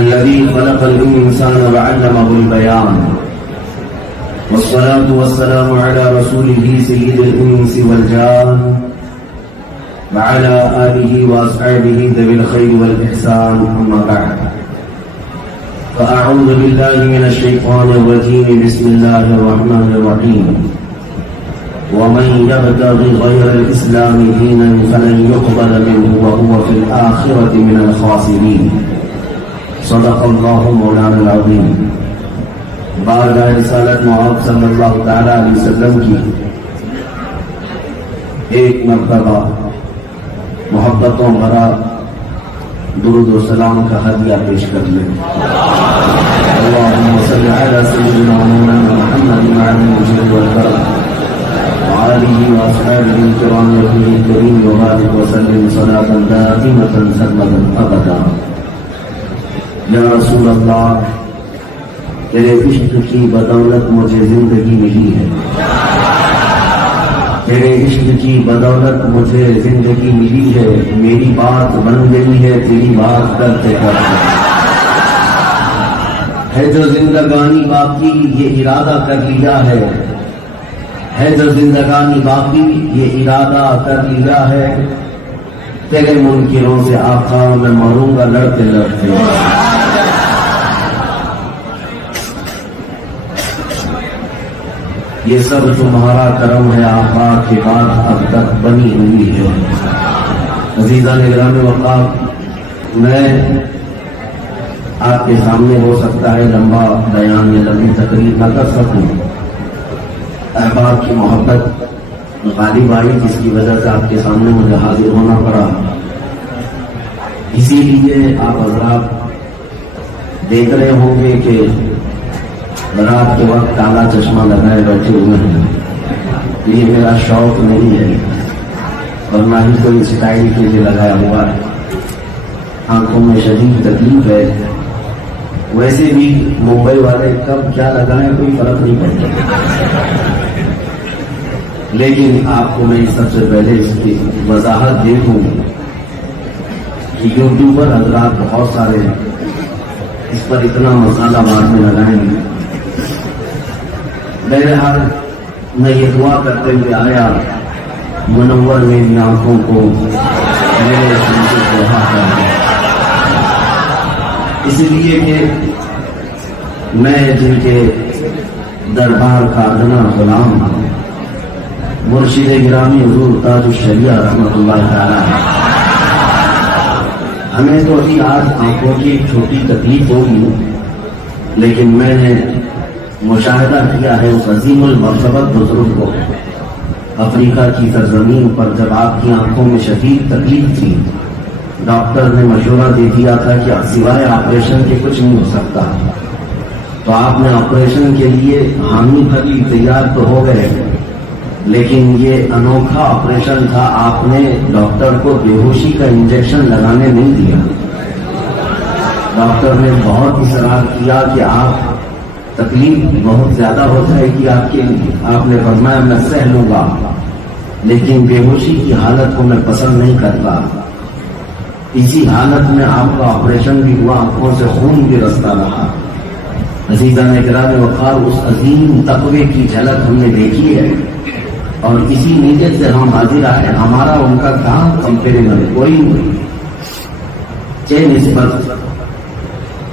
الذي خلق الإنسان وعلمه البيان والصلاة والسلام على رسوله سيد الإنس والجان وعلى آله وأصحابه ذوي الخير والإحسان أما بعد فأعوذ بالله من الشيطان الرجيم بسم الله الرحمن الرحيم ومن يبتغي غير الإسلام دينا فلن يقبل منه وهو في الآخرة من الخاسرين صدق الله مولانا العظيم. بارگاہ رسالت معاذ صلی اللہ تعالی علیہ وسلم کی ایک مرتبہ محبتوں بھرا درود و سلام کا ہدیہ پیش کر لیں. اللہم صل علی سیدنا مولانا محمد وعلى المجد والکرم وآلہ واصحابہ الکرام الکریم وبارک وسلم صلاة دائمة سرمدا ابدا. یا رسول اللہ، تیرے عشق کی بدولت مجھے زندگی ملی ہے، تیرے عشق کی بدولت مجھے زندگی ملی ہے، میری بات بن گئی ہے تیری بات کرتے کرتے. ہے جو زندگانی باقی یہ ارادہ کر لیا ہے جو زندگانی باقی یہ ارادہ کر لیا ہے، تیرے منکروں سے آقا میں مروں گا لڑتے لڑتے. یہ سب تمہارا کرم ہے آقا کے بعد اب تک بنی ہوئی ہے. عزیزان گرامی وقار، میں آپ کے سامنے ہو سکتا ہے لمبا بیان یا لمبی تقریر نہ کر سکوں. احباب کی محبت غالب آئی جس کی وجہ سے آپ کے سامنے مجھے حاضر ہونا پڑا. اسی لیے آپ حضرات دیکھ رہے ہوں گے کہ رات کے وقت کالا چشمہ لگائے بیٹھے ہوئے ہیں. یہ میرا شوق نہیں ہے اور نہ ہی کوئی اسٹائل کے لیے لگایا ہوا ہے. آنکھوں میں شدید تکلیف ہے. ویسے بھی ممبئی والے کب کیا لگائیں کوئی فرق نہیں پڑتا، لیکن آپ کو میں سب سے پہلے اس کی وضاحت دے دوں کہ یوٹیوبر حضرات بہت سارے اس پر اتنا مسالہ بعد میں لگائیں گے. بہرحال میں یہ دعا کرتے ہوئے آیا منور میری آنکھوں کو میرے سنتے کو کر دیں، اس لیے کہ میں جن کے دربار کا ادنا غلام ہوں، مرشد گرامی حضور تاج الشریعہ رحمۃ اللہ تعالی، ہمیں تو ابھی آج آنکھوں کی ایک چھوٹی تکلیف ہوگی، لیکن میں نے مشاہدہ کیا ہے اس عظیم المرتبت بزرگ کو. افریقہ کی سرزمین پر جب آپ کی آنکھوں میں شدید تکلیف تھی، ڈاکٹر نے مشورہ دے دیا تھا کہ سوائے آپریشن کے کچھ نہیں ہو سکتا، تو آپ نے آپریشن کے لیے حامی بھری تیار تو ہو گئے، لیکن یہ انوکھا آپریشن تھا. آپ نے ڈاکٹر کو بے ہوشی کا انجیکشن لگانے نہیں دیا. ڈاکٹر نے بہت اصرار کیا کہ آپ تکلیف بہت زیادہ ہو جائے گی آپ نے فرمایا میں سہ لوں گا، لیکن بے ہوشی کی حالت کو میں پسند نہیں کرتا. اسی حالت میں آپ کا آپریشن بھی ہوا، آنکھوں سے خون بھی رستا رہا. عزیزان گرامی وقار، اس عظیم تقوی کی جھلک ہم نے دیکھی ہے اور اسی نیت سے ہم حاضر آئے. ہمارا ان کا کام کمپیریبل کوئی نہیں. چھ نسبت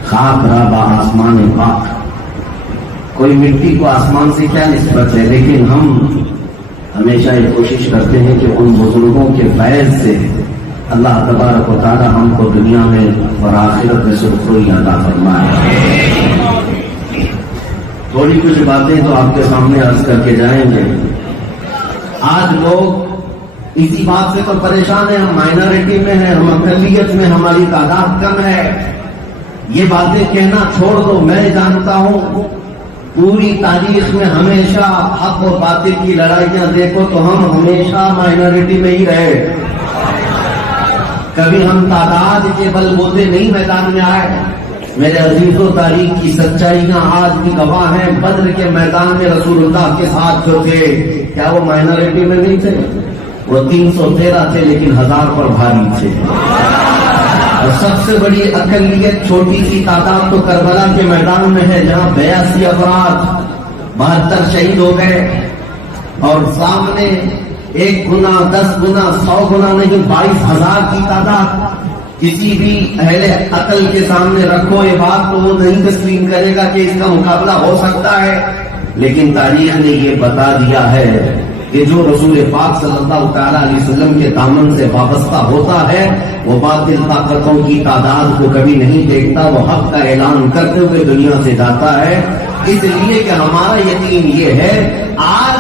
خاک را با آسمان پاک، کوئی مٹی کو آسمان سے کیا نسبت ہے، لیکن ہم ہمیشہ یہ کوشش کرتے ہیں کہ ان بزرگوں کے فیض سے اللہ تبارک و تعالی ہم کو دنیا میں اور آخرت میں سرخروئی عطا فرمائے. تھوڑی کچھ باتیں تو آپ کے سامنے عرض کر کے جائیں گے. آج لوگ اسی بات سے تو پریشان ہیں، ہم مائنورٹی میں ہیں، ہم اقلیت میں، ہماری تعداد کم ہے. یہ باتیں کہنا چھوڑ دو. میں جانتا ہوں پوری تاریخ میں ہمیشہ حق اور باطل کی لڑائیاں دیکھو تو ہم ہمیشہ مائنورٹی میں ہی رہے. کبھی ہم تعداد کے بل بوتے نہیں میدان میں آئے. میرے عزیزوں، تاریخ کی سچائیاں آج بھی گواہ ہیں. بدر کے میدان میں رسول اللہ کے ساتھ جو تھے، کیا وہ مائنورٹی میں نہیں تھے؟ وہ 313 تھے لیکن 1000 پر بھاری تھے. اور سب سے بڑی اقلیت چھوٹی سی تعداد تو کربلا کے میدان میں ہے، جہاں 82 افراد 72 شہید ہو گئے، اور سامنے 1 گنا 10 گنا 100 گنا نہیں 22,000 کی تعداد۔ کسی بھی اہل عقل کے سامنے رکھو یہ بات تو وہ نہیں تسلیم کرے گا کہ اس کا مقابلہ ہو سکتا ہے، لیکن تاریخ نے یہ بتا دیا ہے کہ جو رسول پاک صلی اللہ تعالی علیہ وسلم کے دامن سے وابستہ ہوتا ہے وہ باطل طاقتوں کی تعداد کو کبھی نہیں دیکھتا، وہ حق کا اعلان کرتے ہوئے دنیا سے جاتا ہے۔ اس لیے کہ ہمارا یقین یہ ہے آج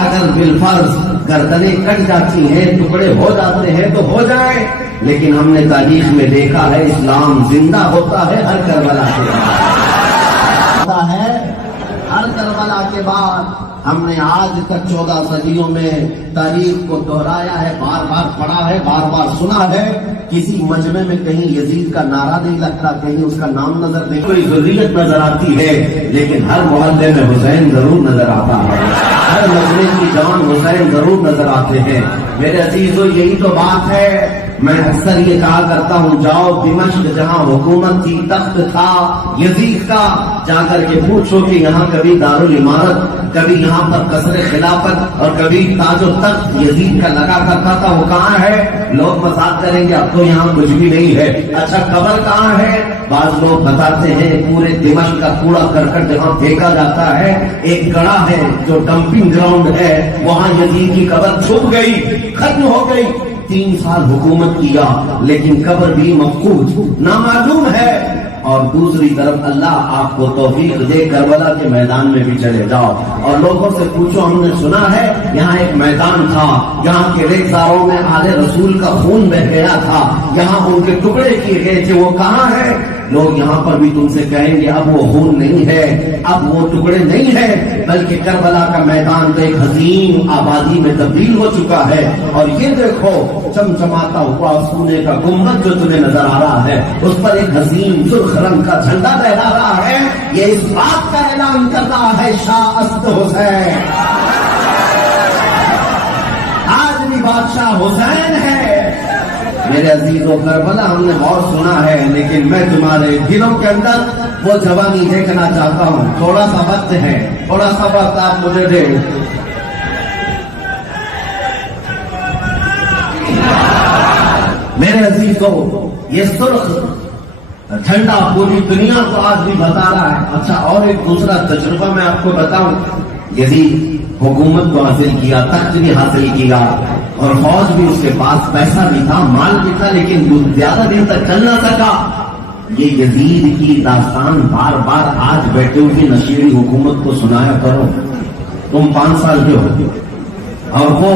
اگر بالفرض گردنیں کٹ جاتی ہیں، ٹکڑے ہو جاتے ہیں تو ہو جائے، لیکن ہم نے تاریخ میں دیکھا ہے اسلام زندہ ہوتا ہے ہر کربلا کے بعد، ہر کربلا کے بعد۔ ہم نے آج تک 14 صدیوں میں تاریخ کو دہرایا ہے، بار بار پڑھا ہے، بار بار سنا ہے۔ کسی مجمع میں کہیں یزید کا نعرہ نہیں لگتا، کہیں اس کا نام نظر نہیں، کوئی ضروریت نظر آتی ہے، لیکن ہر محلے میں حسین ضرور نظر آتا ہے، ہر مجمع کی جوان حسین ضرور نظر آتے ہیں۔ میرے عزیزو یہی تو بات ہے، میں اکثر یہ کہا کرتا ہوں جاؤ دمشق جہاں حکومت کی تخت تھا یزید کا، جا کر کے پوچھو کہ یہاں کبھی دارالعمارت، کبھی یہاں پر قصر خلافت اور کبھی تاج و تخت یزید کا لگا کرتا تھا، وہ کہاں ہے؟ لوگ مذاق کریں گے اب تو یہاں کچھ بھی نہیں ہے۔ اچھا قبر کہاں ہے؟ بعض لوگ بتاتے ہیں پورے دمشق کا کوڑا کرکٹ جہاں پھینکا جاتا ہے ایک گڑھا ہے جو ڈمپنگ گراؤنڈ ہے، وہاں یزید کی قبر چھپ گئی، ختم ہو گئی۔ 3 سال حکومت کیا لیکن قبر بھی مفقود نامعلوم ہے۔ اور دوسری طرف اللہ آپ کو توفیق دے کربلا کے میدان میں بھی چلے جاؤ اور لوگوں سے پوچھو، ہم نے سنا ہے یہاں ایک میدان تھا، یہاں کے ریزداروں میں آل رسول کا خون بہ گیا تھا، یہاں ان کے ٹکڑے کیے گئے تھے، وہ کہاں ہے؟ لوگ یہاں پر بھی تم سے کہیں گے اب وہ خون نہیں ہے، اب وہ ٹکڑے نہیں ہے، بلکہ کربلا کا میدان تو ایک حزین آبادی میں تبدیل ہو چکا ہے۔ اور یہ دیکھو چمچماتا ہوا سونے کا گنبد جو تمہیں نظر آ رہا ہے، اس پر ایک حزین سرخ رنگ کا جھنڈا لہرا رہا ہے، یہ اس بات کا اعلان کر رہا ہے شاہ اسد حسین آج بھی بادشاہ حسین ہے۔ میرے عزیزوں کربلا ہم نے اور سنا ہے، لیکن میں تمہارے دلوں کے اندر وہ جوانی دیکھنا چاہتا ہوں۔ تھوڑا سا وقت ہے، تھوڑا سا وقت آپ مجھے دیں۔ میرے عزیزوں یہ سرخ جھنڈا پوری دنیا کو آج بھی بتا رہا ہے۔ اچھا اور ایک دوسرا تجربہ میں آپ کو بتاؤں، یزید حکومت کو حاصل کیا، تخت بھی حاصل کیا اور فوج بھی اس کے پاس، پیسہ بھی تھا، مال بھی تھا، لیکن زیادہ دن تک چل نہ سکا۔ یہ یزید کی داستان بار بار آج بیٹھے ہوئے نشیری حکومت کو سنایا کرو۔ تم 5 سال کے ہو اور وہ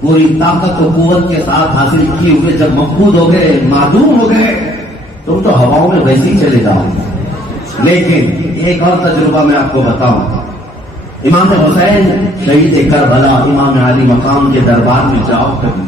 پوری طاقت و قوت کے ساتھ حاصل کیے ہوئے جب مفقود ہو گئے، معدوم ہو گئے، تم تو ہواؤں میں ویسے ہی چلے جاؤ۔ لیکن ایک اور تجربہ میں آپ کو بتاؤں، امام حسین شہید کربلا، امام علی مقام کے دربار میں جاؤ کبھی،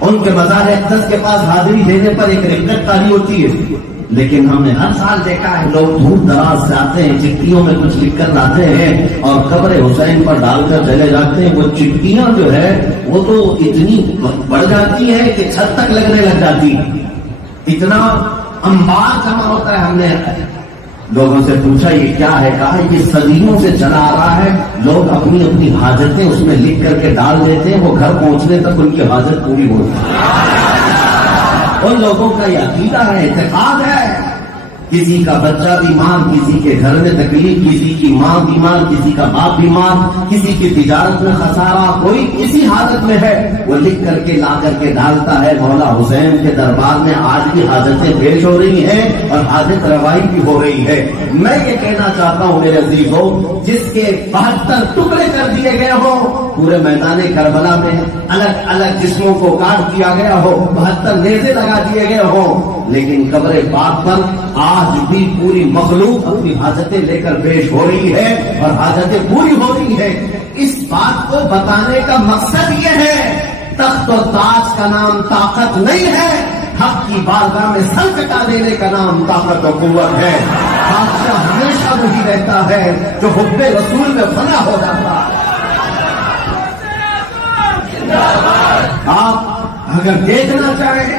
ان کے مزار اقدس کے پاس حاضری دینے پر ایک رکت تاری ہوتی ہے، لیکن ہم نے ہر سال دیکھا ہے لوگ دور دراز سے آتے ہیں، چٹکیوں میں کچھ لکھ کر لاتے ہیں اور قبر حسین پر ڈال کر چلے جاتے ہیں۔ وہ چٹکیاں جو ہے وہ تو اتنی بڑھ جاتی ہے کہ چھت تک لگنے لگ جاتی، اتنا انبار جمع ہوتا ہے۔ ہم نے لوگوں سے پوچھا یہ کیا ہے، کہا یہ صدیوں سے چلا آ رہا ہے، لوگ اپنی اپنی حاجتیں اس میں لکھ کر کے ڈال دیتے ہیں، وہ گھر پہنچنے تک ان کی حاجت پوری ہوتی ہے۔ ان لوگوں کا یہ عقیدہ ہے، اعتقاد ہے، کسی کا بچہ بیمار، کسی کے گھر میں تکلیف، کسی کی ماں بیمار، کسی کا باپ بیمار، کسی کی تجارت میں خسارہ، کوئی اسی حالت میں ہے، وہ لکھ کر کے لا کر کے ڈالتا ہے۔ مولا حسین کے دربار میں آج بھی حاجتیں پیش ہو رہی ہیں اور حاجت روائی بھی ہو رہی ہے۔ میں یہ کہنا چاہتا ہوں میرے عزیزوں، جس کے 72 ٹکڑے کر دیے گئے ہو، پورے میدان کربلا میں الگ الگ جسموں کو کاٹ دیا گیا ہو، 72 نیزے لگا دیے گئے ہو، لیکن قبر پاک پر آج بھی پوری مخلوق اپنی حاجتیں لے کر پیش ہو رہی ہے اور حاجتیں پوری ہو رہی ہے۔ اس بات کو بتانے کا مقصد یہ ہے، تخت و تاج کا نام طاقت نہیں ہے، حق کی بارگاہ میں سر کٹا دینے کا نام طاقت و قوت ہے۔ بادشاہ ہمیشہ وہی رہتا ہے جو حب رسول میں فنا ہو جاتا ہے۔ آپ اگر دیکھنا چاہیں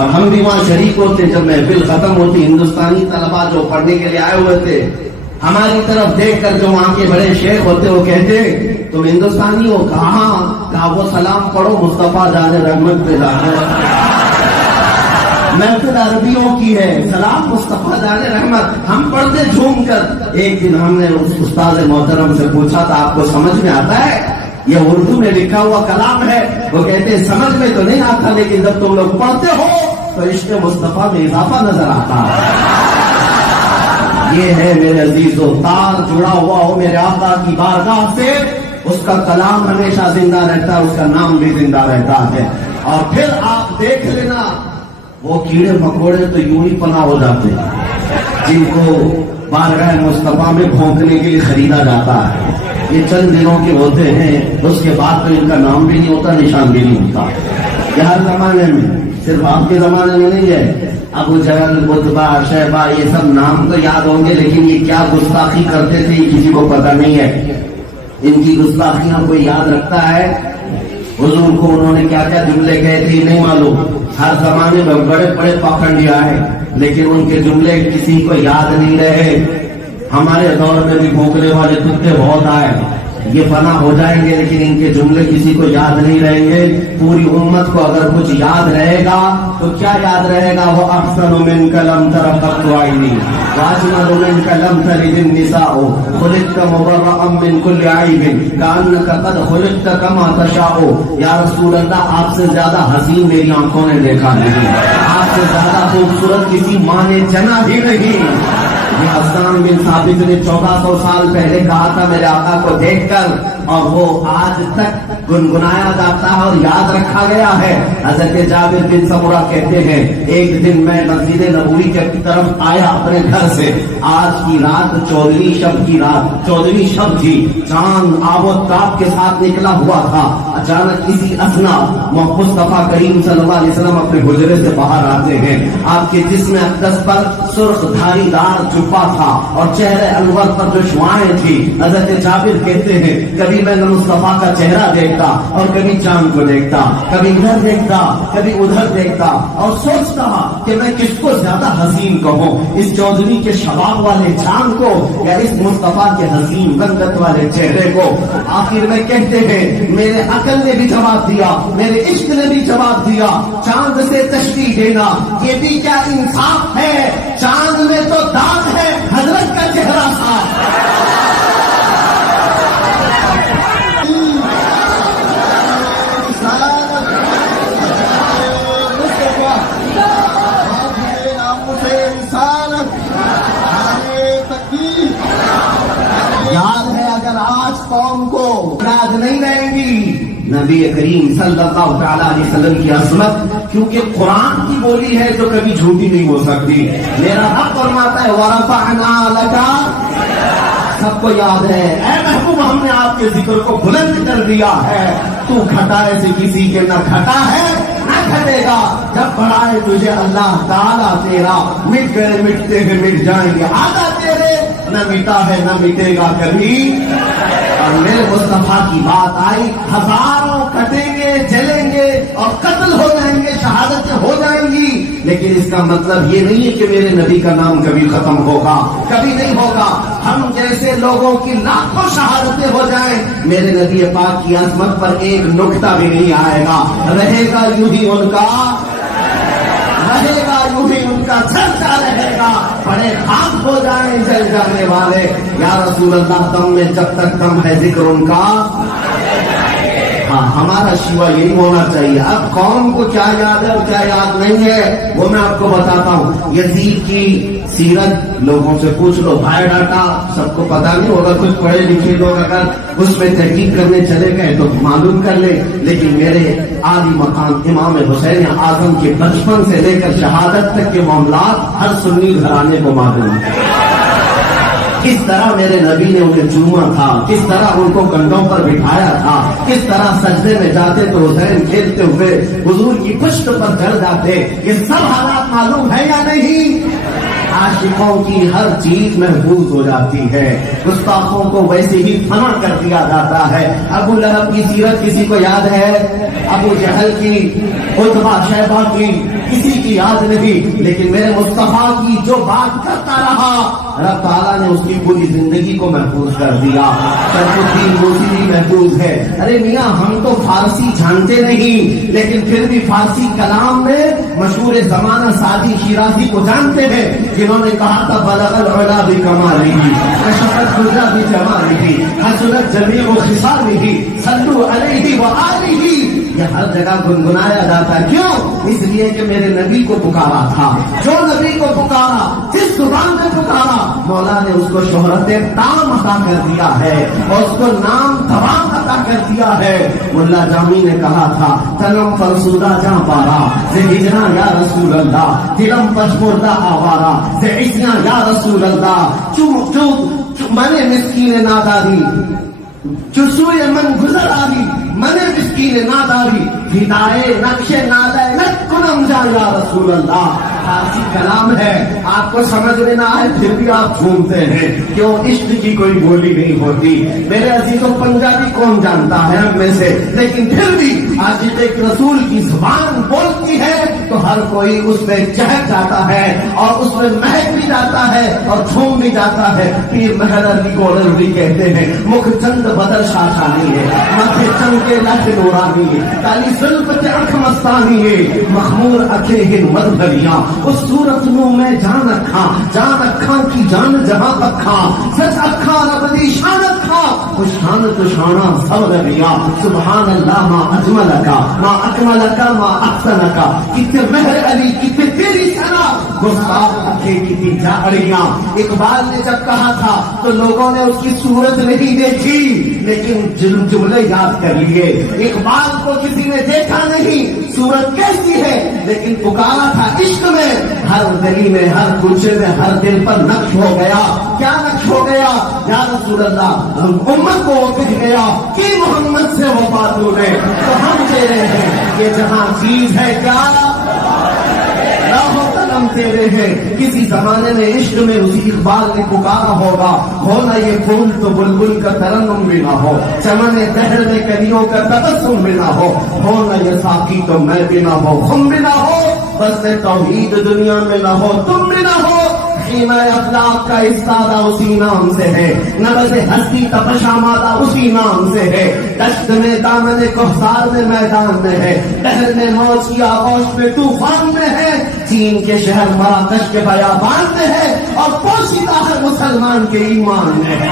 اور ہم بھی وہاں شریک ہوتے. جب محفل ختم ہوتی ہندوستانی طلبا جو پڑھنے کے لیے آئے ہوئے تھے ہماری طرف دیکھ کر جو وہاں کے بڑے شیخ ہوتے وہ کہتے تم ہندوستانی ہو؟ کہاں وہ سلام پڑھو مصطفیٰ جان رحمت پہ محفل عربیوں کی ہے. سلام مصطفیٰ جان رحمت. ہم پڑھتے جھوم کر. ایک دن ہم نے اس استاد محترم سے پوچھا تھا آپ کو سمجھ میں آتا ہے یہ اردو میں لکھا ہوا کلام ہے؟ وہ کہتے ہیں سمجھ میں تو نہیں آتا لیکن جب تم لوگ پڑھتے ہو تو عشق مصطفیٰ میں اضافہ نظر آتا ہے. یہ ہے میرے عزیزو تار جڑا ہوا ہو میرے آقا کی بارگاہ سے اس کا کلام ہمیشہ زندہ رہتا ہے, اس کا نام بھی زندہ رہتا ہے. اور پھر آپ دیکھ لینا وہ کیڑے مکوڑے تو یوں ہی پناہ ہو جاتے ہیں جن کو بارگاہ مصطفیٰ میں بھونکنے کے لیے خریدا جاتا ہے. یہ چند دنوں کے ہوتے ہیں, اس کے بعد تو ان کا نام بھی نہیں ہوتا, نشان بھی نہیں ہوتا. یہ ہر زمانے میں, صرف آپ کے زمانے میں نہیں ہے. ابو جہل, عتبہ, شیبہ یہ سب نام تو یاد ہوں گے لیکن یہ کیا گستاخی کرتے تھے یہ کسی کو پتہ نہیں ہے. ان کی گستاخیاں کوئی یاد رکھتا ہے؟ حضور کو انہوں نے کیا کیا جملے کہے تھے نہیں معلوم. ہر زمانے میں بڑے بڑے پاکھنڈی آئے لیکن ان کے جملے کسی کو یاد نہیں رہے. ہمارے دور میں بھی بھونکنے والے کتے بہت آئے, یہ فنا ہو جائیں گے لیکن ان کے جملے کسی کو یاد نہیں رہیں گے. پوری امت کو اگر کچھ یاد رہے گا تو کیا یاد رہے گا؟ وہ احسن منک لم تر قط عینی واجمل منک لم تلد النساء خلقت مبرأ من كل عیب کأنک قد خلقت کما تشاء. یا رسول اللہ آپ سے زیادہ حسین میری آنکھوں نے دیکھا نہیں, آپ سے زیادہ خوبصورت کسی ماں نے جنا ہی نہیں. حسان بن ثابت نے 1400 سال پہلے کہا تھا میرے آقا کو دیکھ کر, اور وہ آج تک گنگنایا جاتا ہے اور یاد رکھا گیا ہے. حضرت جابر بن سمرہ کہتے ہیں ایک دن میں مسجد نبوی کی طرف آیا اپنے گھر سے. آج کی رات 14ویں شب کی رات, 14ویں شب تھی. چاند آب و تاب کے ساتھ نکلا ہوا تھا. اچانک اسی اثنا مصطفیٰ کریم صلی اللہ علیہ وسلم اپنے حجرے سے باہر آتے ہیں. آپ کے جسم اقدس پر سرخ دھاری دار جبہ تھا اور چہرے انور پر جو شعاعیں تھی. حضرت جابر کہتے ہیں کبھی میں مصطفیٰ کا چہرہ دیکھتا اور کبھی چاند کو دیکھتا, کبھی ادھر دیکھتا کبھی ادھر دیکھتا اور سوچتا کہ میں کس کو زیادہ حسین کہوں, اس 14ویں کے شباب والے چاند کو یا اس مصطفیٰ کے حسین رنگت والے چہرے کو. آخر میں کہتے ہیں میرے عقل نے بھی جواب دیا, میرے عشق نے بھی جواب دیا. چاند سے تشبیہ دینا یہ بھی کیا انصاف ہے؟ چاند میں تو داغ ہے, حضرت کا چہرہ صاف. یاد ہے اگر آج قوم کو یاد نہیں رہیں گی نبی کریم صلی اللہ تعالی علیہ وسلم کی عظمت, کیونکہ قرآن کی بولی ہے جو کبھی جھوٹی نہیں ہو سکتی. میرا رب فرماتا ہے وَرَفَعْنَا لَكَ, سب کو یاد ہے اے محبوب ہم نے آپ کے ذکر کو بلند کر دیا ہے. تو گھٹائے سے کسی کے نہ گھٹا ہے نہ گھٹے گا. جب بڑھائے تجھے اللہ تعالیٰ تیرا, مٹ گئے مٹتے ہیں مٹ جائیں گے آدھا تیرے, نہ مٹا ہے نہ مٹے گا کبھی. اور میرے مصطفیٰ کی بات آئی, ہزاروں کٹیں گے جلیں گے اور قتل ہو جائیں گے, شہادتیں ہو جائیں گی, لیکن اس کا مطلب یہ نہیں ہے کہ میرے نبی کا نام کبھی ختم ہوگا, کبھی نہیں ہوگا. ہم جیسے لوگوں کی لاکھوں شہادتیں ہو جائیں, میرے نبی پاک کی عظمت پر ایک نقطہ بھی نہیں آئے گا. رہے گا یوں ہی ان کا, رہے گا یوں ہی ان کا چرچا رہے گا. بڑے خاک ہو جائیں جل جانے والے, یا رسول اللہ تم میں جب تک تم ہے ذکر ان کا. ہاں ہمارا شیوا یہی ہونا چاہیے. اب قوم کو کیا یاد ہے اور کیا یاد نہیں ہے وہ میں آپ کو بتاتا ہوں. یزید کی سیرت لوگوں سے پوچھ لو, بھائی ڈاٹا سب کو پتا نہیں ہوگا, کچھ پڑھے لکھے لوگ اگر اس میں تحقیق کرنے چلے گئے تو معلوم کر لیں. لیکن میرے عالی مقام امام حسین اعظم کے بچپن سے لے کر شہادت تک کے معاملات ہر سنی گھرانے کو معلوم ہے. کس طرح میرے نبی نے انہیں چوما تھا, کس طرح ان کو کندھوں پر بٹھایا تھا, کس طرح سجدے میں جاتے تو حسین کھیلتے ہوئے حضور کی پشت پر چڑھ جاتے. یہ سب حالات معلوم ہے یا نہیں؟ عاشقوں کی ہر چیز محفوظ ہو جاتی ہے، گستاخوں کو ویسے ہی فنا کر دیا جاتا ہے۔ ابو لہب کی سیرت کسی کو یاد ہے؟ ابو جہل کی، عتبہ شیبہ کی، کسی کی یاد نہیں، لیکن میرے مصطفیٰ کی جو بات کرتا رہا رب تعالیٰ نے اس کی پوری زندگی کو محفوظ کر دیا۔ شرف الدین موسیوی محفوظ ہے۔ ارے میاں ہم تو فارسی جانتے نہیں، لیکن پھر بھی فارسی کلام میں مشہور زمانہ سعدی شیرازی کو جانتے ہیں، جنہوں نے کہا تھا بلغ العلا بکمالہ کشفت الدجی بجمالہ حسنت جمیع خصالہ صلوا علیہ وآلہ۔ یہ ہر جگہ گنگنایا جاتا ہے، کیوں؟ اس لیے کہ میرے نبی کو پکارا تھا، جو نبی کو پکارا، جس زبان میں پکارا، مولا نے اس کو شہرت تام عطا کر دیا ہے اور اس کو نام تمام عطا کر دیا ہے۔ ملا جامی نے کہا تھا تنم فرسودہ جہاں پارا سے ہجنا یا رسول اللہ، دلم پشمردہ آوارا سے عزیاں یا رسول اللہ، من مسکین ناداری چسوئے من گزر آری، من مسکین ناداری ہدایے نقش نادے نت کنم جا یا رسول اللہ۔ فارسی کلام ہے، آپ کو سمجھ میں نہ آئے پھر بھی آپ جھومتے ہیں، کیوں؟ عشق کی کوئی بولی نہیں ہوتی۔ میرے عزیزوں پنجابی کون جانتا ہے ہم میں سے، لیکن پھر بھی آج ایک رسول کی زبان بولتی ہے تو ہر کوئی اس میں چہک جاتا ہے اور اس میں مہک بھی جاتا ہے اور جھوم بھی جاتا ہے۔ پیر مہر علی گولر بھی کہتے ہیں مکھ چند بدر شاشانی ہے، ماتھے چند کے لٹ نورانی ہے، کالی زلف کے اکھ مستانی ہے، مخمور اکھے ہن مدھریاں اس صورت نو میں جان اکھاں کی جان جہاں اکھاں سچ اکھاں رب دی شان اکھاں وہ شان تو شانہ سب ربیا سبحان اللہ ما اجمل کا ما اکمل کا ما احسن کا، کتنے مہر علی کتنے تیری ثنا، گستاخ اکھے کتنی جاڑیاں۔ اقبال نے جب کہا تھا تو لوگوں نے اس کی صورت نہیں دیکھی لیکن جملے یاد کر لیے۔ اقبال کو کسی نے دیکھا نہیں، صورت کیسی ہے، لیکن پکارا تھا عشق میں، ہر گلی میں ہر کوچے میں ہر دل پر نقش ہو گیا۔ کیا نقش ہو گیا؟ یا رسول اللہ، امت کو وہ کہہ گیا کہ محمد سے وفا تو نے تو ہم تیرے ہیں، یہ جہاں چیز ہے کیا قلم تیرے ہیں۔ کسی زمانے میں عشق میں اسی اقبال نے پکارا ہوگا، ہونا یہ پھول تو بلبل کا ترنم بھی نہ ہو، چمن دہر میں کلیوں کا تبسم بھی نہ ہو، ہونا یہ ساقی تو میں بھی نہ ہو، تم بھی نہ ہو، بس توحید دنیا میں نہ ہو، تم بھی نہ ہو۔ خیمہ افلاق کا استادہ اسی نام سے ہے، نبض ہستی تپشا مادہ اسی نام سے ہے، دشت میں دامن کوثر میں میدان میں ہے، دہر میں موج کی آغوش میں طوفان میں ہے، چین کے شہر مراکش کے بیابان میں ہے اور پوشیدہ ہے مسلمان کے ایمان میں ہے۔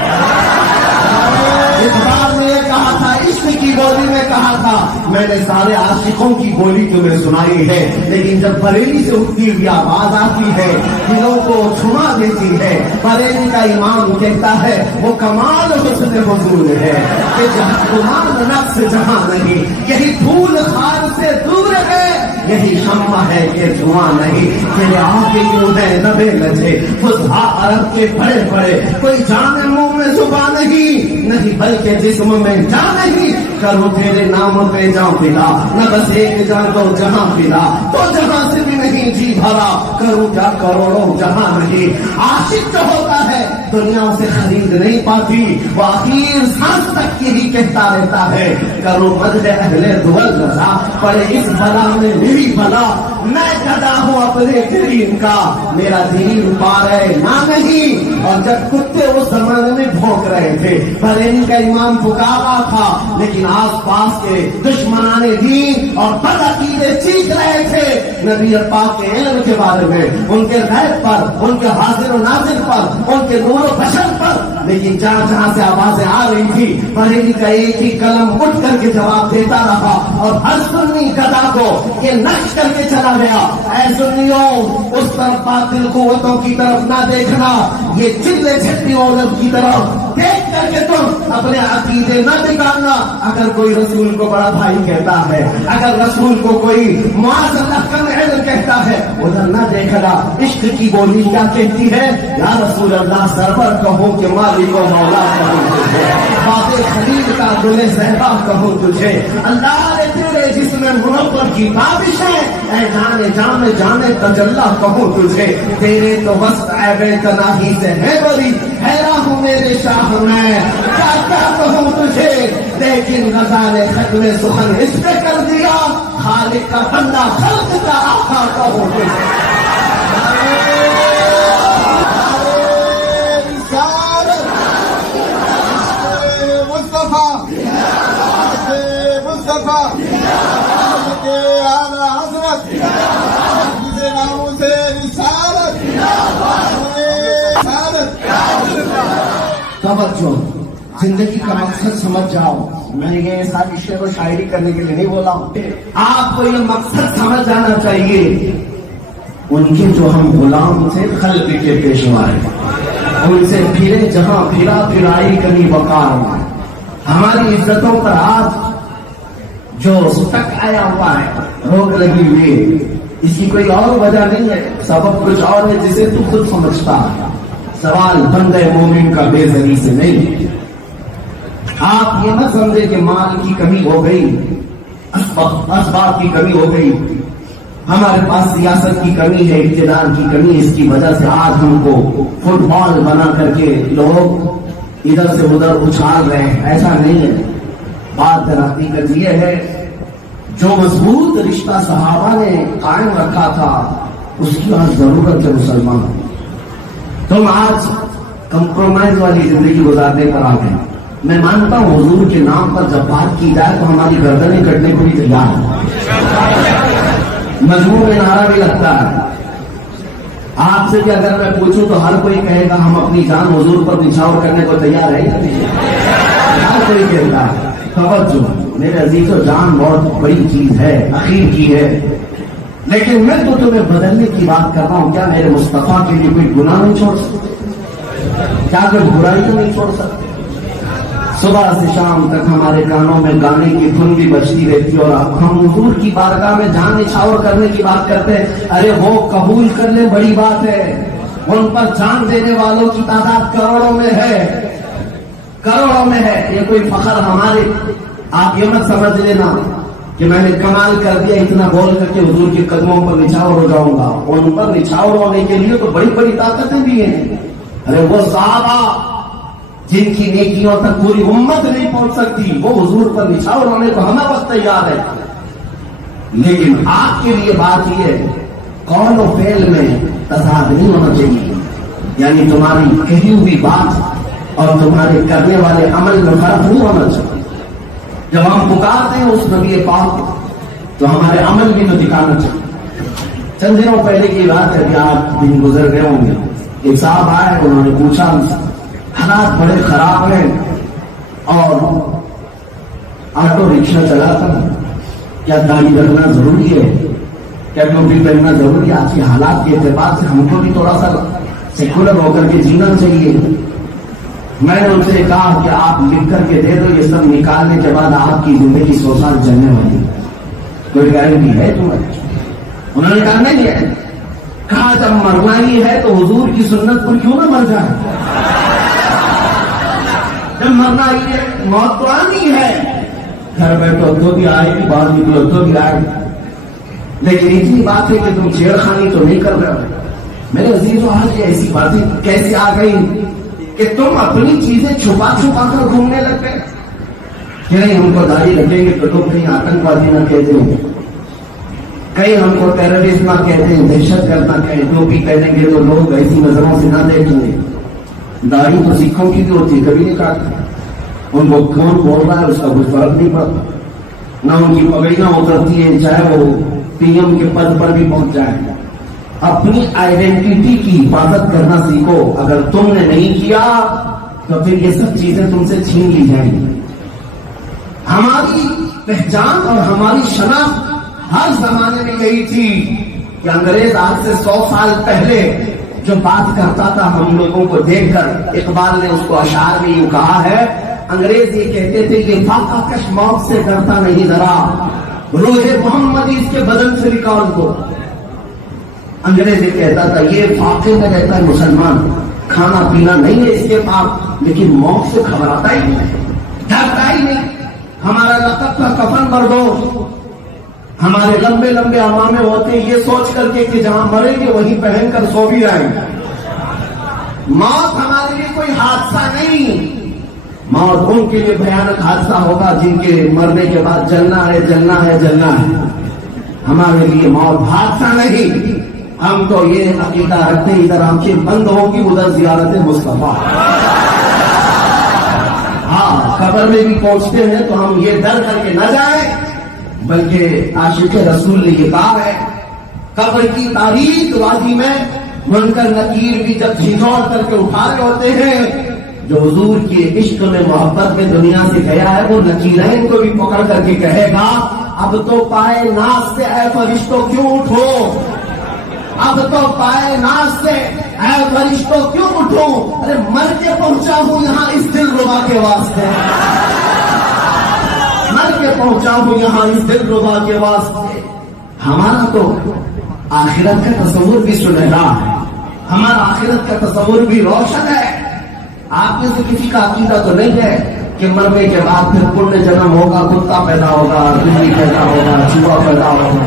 اقبال نے یہ کہا تھا، عشق کی بولی میں کہا تھا، میں نے سارے عاشقوں کی بولی تمہیں سنائی ہے، لیکن جب بریلی سے اٹھتی ہوئی آواز آتی ہے دلوں کو چھما دیتی ہے۔ بریلی کا امام کہتا ہے وہ کمال حسن حضور ہے کہ جہاں کمال نفس جہاں نہیں، یہی پھول خار سے دور ہے، یہی شمع ہے کہ دھواں نہیں، تیرے آنکھیں کیوں ہے لبے لجے فضحا عرب کے بڑے بڑے، کوئی جانے منہ میں زبان نہیں بلکہ جسم میں جان نہیں، کرو تیرے نام پہ جاؤں پلا، نہ بس ایک جان تو جہاں پلا، تو جہاں سے بھی نہیں جی بھرا، کروں کیا کروڑوں جہاں نہیں۔ عاشق جو ہوتا ہے دنیا سے خرید نہیں پاتی، وہ آخر سانس تک یہی کہتا رہتا ہے، کرو مدح اہل دول رضا، پڑے اس بلا میں میری بلا، میں گدا ہوں اپنے دین کا، میرا دین پارے نہ نہیں۔ اور جب کتے اس زمانے میں بھونک رہے تھے، بریلی کا امام پکارا تھا، لیکن آس پاس کے دشمنان دین اور بد عقیدے چیخ رہے تھے نبی پاک کے علم کے بارے میں، ان کے غیب پر، ان کے حاضر و ناظر پر، ان کے نور و بشر پر، لیکن جہاں جہاں سے آوازیں آ رہی تھی بریلی کا ایک ہی قلم اٹھ کر کے جواب دیتا رہا اور ہر سنی گدا کو یہ نقش کر کے چلا گیا، اے سنیوں اس طرف باطل قوتوں کی طرف نہ دیکھنا، یہ چلے چھٹی عورت کی طرف دیکھ کر کے تم اپنے عقیدے نہ بگاڑنا۔ اگر کوئی رسول کو بڑا بھائی کہتا ہے، اگر رسول کو کوئی معاذ اللہ کم علم کہتا ہے، ادھر نہ دیکھنا۔ عشق کی بولی کیا کہتی ہے؟ یا رسول اللہ سرور کہوں کہ مالک و مولا کہوں تجھے، باب خلیل کا گل زہرا کہوں تجھے، اللہ نے تیرے جسم منور کی بارش ہے، اے جانے جانے جانے تجلا کہوں تجھے، تیرے تو وسط عیب تناہی سے ہے بری، حیران ہوں میرے شاہ میں کیا کیا کہوں تجھے، لیکن غزال ختم سخن اس نے کر دیا، خالق کا بندہ خلق کا آقا کہوں تجھے۔ توجہ، زندگی کا مقصد سمجھ جاؤ، میں نے یہ ساری شعر و شاعری کرنے کے لیے نہیں بولا ہوں، آپ کو یہ مقصد سمجھ جانا چاہیے۔ ان کے جو ہم غلام تھے خلق کے پیشوائے، ان سے پھرے جہاں پھرا پھرائی کبھی وقار میں، ہماری عزتوں پر آج جو سٹک آیا ہوا ہے، روک لگی ہوئی، اس کی کوئی اور وجہ نہیں ہے، سبب کچھ اور ہے جسے تو خود سمجھتا ہے۔ سوال بندے مومن کا بے زری سے نہیں، آپ یہ نہ سمجھے کہ مال کی کمی ہو گئی، اسباب کی کمی ہو گئی، ہمارے پاس سیاست کی کمی ہے، اقتدار کی کمی ہے، اس کی وجہ سے آج ہم کو فٹ بال بنا کر کے لوگ ادھر سے ادھر اچھال رہے ہیں، ایسا نہیں ہے۔ بات در حقیقت یہ ہے، جو مضبوط رشتہ صحابہ نے قائم رکھا تھا اس کی آج ضرورت ہے مسلمان۔ تم آج کمپرومائز والی زندگی گزارنے پر آ گئے۔ میں مانتا ہوں حضور کے نام پر جب بات کی جائے تو ہماری گردنیں کٹنے کو بھی تیار ہے، مجموع میں نعرہ بھی لگتا ہے۔ آپ سے بھی اگر میں پوچھوں تو ہر کوئی کہے گا ہم اپنی جان حضور پر نچھاور کرنے کو تیار ہے، ہر کوئی کہتا ہے۔ توجہ میرے عزیز و جان بہت بڑی چیز ہے، اخیر کی ہے، لیکن میں تو تمہیں بدلنے کی بات کر رہا ہوں۔ کیا میرے مصطفیٰ کے لیے کوئی گناہ نہیں چھوڑ سکتے؟ کیا کوئی برائی تو نہیں چھوڑ سکتے؟ صبح سے شام تک ہمارے کانوں میں گانے کی دھن بھی بجتی رہتی ہے، اور اب ہم حضور کی بارگاہ میں جان نچھاور کرنے کی بات کرتے ہیں۔ ارے وہ قبول کر لیں بڑی بات ہے، ان پر جان دینے والوں کی تعداد کروڑوں میں ہے، کروڑوں میں ہے۔ یہ کوئی فخر ہمارے، آپ یہ مت سمجھ لینا کہ میں نے کمال کر دیا اتنا بول کر کے حضور کے قدموں پر نچھاور ہو جاؤں گا۔ ان پر نچھاور ہونے کے لیے تو بڑی بڑی طاقتیں بھی ہیں۔ ارے وہ صحابہ جن کی نیکیوں تک پوری امت نہیں پہنچ سکتی، وہ حضور پر نچھاور ہونے کو ہمیں وقت تیار ہے۔ لیکن آپ کے لیے بات یہ ہے، قول و فعل میں تضاد نہیں ہونا چاہیے، یعنی تمہاری کہی ہوئی بات اور تمہارے کرنے والے عمل میں فرق نہیں ہونا چاہیے۔ جب ہم پکارتے ہیں اس نبی پاک کو تو ہمارے عمل بھی تو دکھانا چاہیے۔ چند دنوں پہلے کی بات ہے، 8 دن گزر گئے ہوں گے، ایک صاحب آئے، انہوں نے پوچھا حالات بڑے خراب ہیں اور آٹو رکشا چلاتا ہوں، کیا داڑھی رکھنا ضروری ہے، کیا ٹوپی پہننا ضروری ہے؟ آج کے حالات کے اعتبار سے ہم کو بھی تھوڑا سا سیکولر ہو کر کے جینا چاہیے۔ میں نے ان سے کہا کہ آپ لکھ کر کے دے دو، یہ سب نکالنے کے بعد آپ کی زندگی 100 سال چلنے والی، کوئی گارنٹی ہے تمہیں؟ انہوں نے کہا نہیں ہے۔ کہا جب مرنا ہی ہے تو حضور کی سنت پر کیوں نہ مر جائے؟ جب مرنا ہی ہے، موت تو آنی ہے، گھر بیٹھو تو بھی آئے گی، باہر نکلو تو بھی آئے گی، لیکن اتنی بات ہے کہ تم چھیڑخانی تو نہیں کر رہے ہو۔ میرے عزیزو، آج ایسی باتیں کیسے آ گئی کہ تم اپنی چیزیں چھپا چھپا کر گھومنے لگ گئے کہ نہیں ہم کو داڑھی رکھیں گے تو تم کہیں آتنکوادی نہ کہتے ہیں، کہیں ہم کو ٹیررسٹ نہ کہتے ہیں، دہشت گرد نہ کہیں، ٹوپی پہنیں گے تو لوگ ایسی نظروں سے نہ دیکھیں گے۔ داڑھی تو سکھوں کی بھی ہوتی ہے، کبھی نہیں کاٹتے، ان کو کون بول رہا ہے اس کا کچھ فرق نہیں پڑتا، نہ ان کی پگڑیاں اترتی ہیں چاہے وہ پی ایم کے پد پر بھی پہنچ جائیں۔ اپنی آئیڈینٹی کی حفاظت کرنا سیکھو، اگر تم نے نہیں کیا تو پھر یہ سب چیزیں تم سے چھین لی جائیں گی۔ ہماری پہچان اور ہماری شناخت ہر زمانے میں یہی تھی کہ انگریز آج سے 100 سال پہلے جو بات کرتا تھا ہم لوگوں کو دیکھ کر، اقبال نے اس کو اشعار میں یوں کہا ہے، انگریز یہ کہتے تھے یہ فاقہ کش موت سے ڈرتا نہیں ذرا، روح محمدی اس کے بدن سے نکال دو۔ انگریز یہ کہتا تھا یہ فاقے میں رہتا ہے مسلمان، کھانا پینا نہیں ہے اس کے پاس، لیکن موت سے گھبراتا ہی نہیں، ڈرتا ہی نہیں۔ ہمارا لقب کا کفن بھر دو، ہمارے لمبے لمبے امامے ہوتے ہیں یہ سوچ کر کے کہ جہاں مریں گے وہیں پہن کر سو بھی آئیں گے. موت ہمارے لیے کوئی حادثہ نہیں. موت ان کے لیے بھیانک حادثہ ہوگا جن کے مرنے کے بعد جلنا ہے جلنا ہے جلنا ہے. ہمارے لیے موت حادثہ نہیں. ہم تو یہ عقیدہ رکھتے ہیں ادھر آنکھیں بند ہوگی ادھر زیارت مصطفیٰ. ہاں قبر میں بھی پہنچتے ہیں تو ہم یہ ڈر کر کے نہ جائیں بلکہ عاشق رسول نے یہ کہا ہے قبر کی تاریخ وادی میں منکر نکیر بھی جب جھنجھوڑ کر کے اٹھا رہے ہوتے ہیں جو حضور کی عشق میں محبت میں دنیا سے گیا ہے وہ نکیرین کو بھی پکڑ کر کے کہے گا اب تو پائے ناز سے اے فرشتوں کیوں اٹھو. اب تو پائے ناز سے اے فرشتوں کیوں اٹھو. ارے مر کے پہنچا ہوں یہاں اس دل ربا کے واسطے. مر کے پہنچا ہوں یہاں اس دل ربا کے واسطے. ہمارا تو آخرت کا تصور بھی سنہرا ہے. ہمارا آخرت کا تصور بھی روشن ہے. آپ میں سے کسی کا عقیدہ تو نہیں ہے کہ مرنے کے بعد پھر پنیہ جنم ہوگا, کتا پیدا ہوگا, بلی پیدا ہوگا, چوہا پیدا ہوگا.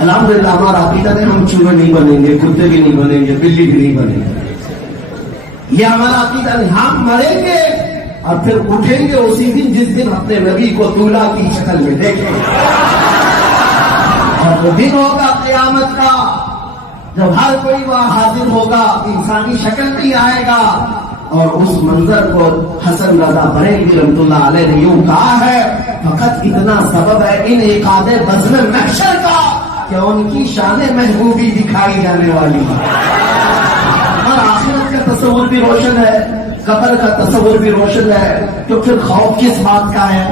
الحمدللہ ہمارا عقیدہ نہیں ہم چوہے نہیں بنیں گے, کتے بھی نہیں بنیں گے, بلی بھی نہیں بنیں گے. یہ ہمارا عقیدہ نہیں. ہم مریں گے اور پھر اٹھیں گے اسی دن جس دن اپنے نبی کو دولہا کی شکل میں دیکھیں گے. اور وہ دن ہوگا قیامت کا جب ہر کوئی وہاں حاضر ہوگا, انسانی شکل نہیں آئے گا. اور اس منظر کو حسن رضا بریلوی رحمۃ اللہ علیہ نے یوں کہا ہے فقط اتنا سبب ہے انعقاد بزم محشر کا کہ ان کی شان محبوبی دکھائی جانے والی ہے. اور آخرت کا تصور بھی روشن ہے, قبر کا تصور بھی روشن ہے. تو پھر خوف کس بات کا ہے,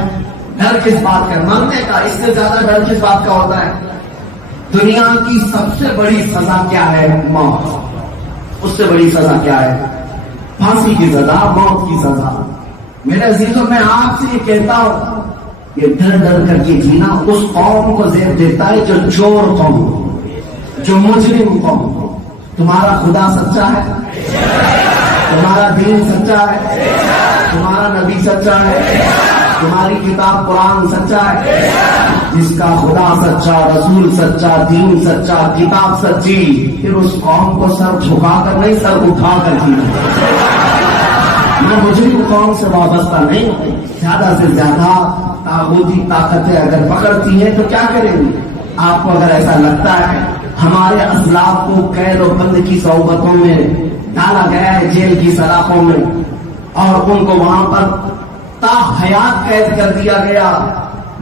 ڈر کس بات کا ہے؟ مرنے کا. اس سے زیادہ ڈر کس بات کا ہوتا ہے؟ دنیا کی سب سے بڑی سزا کیا ہے؟ موت. اس سے بڑی سزا کیا ہے؟ پھانسی کی سزا, موت کی سزا. میرے عزیزوں میں آپ سے یہ کہتا ہوں کہ ڈر ڈر کر کے جینا اس قوم کو زیب دیتا ہے جو چور قوم, جو مجرم قوم. تمہارا خدا سچا ہے, تمہارا دین سچا ہے, تمہارا نبی سچا ہے, تمہاری کتاب قرآن سچا ہے. جس کا خدا سچا, رسول سچا, دین سچا, کتاب سچی, پھر اس قوم کو سر جھکا کر نہیں سر اٹھا کر جینا. میں مجرم قوم سے وابستہ نہیں ہوں. زیادہ سے زیادہ طاغوتی طاقتیں اگر پکڑتی ہیں تو کیا کریں گے؟ آپ کو اگر ایسا لگتا ہے ہمارے اسلاف کو قید و بند کی صحبتوں میں ڈالا گیا ہے, جیل کی سلاخوں میں, اور ان کو وہاں پر تا حیات قید کر دیا گیا,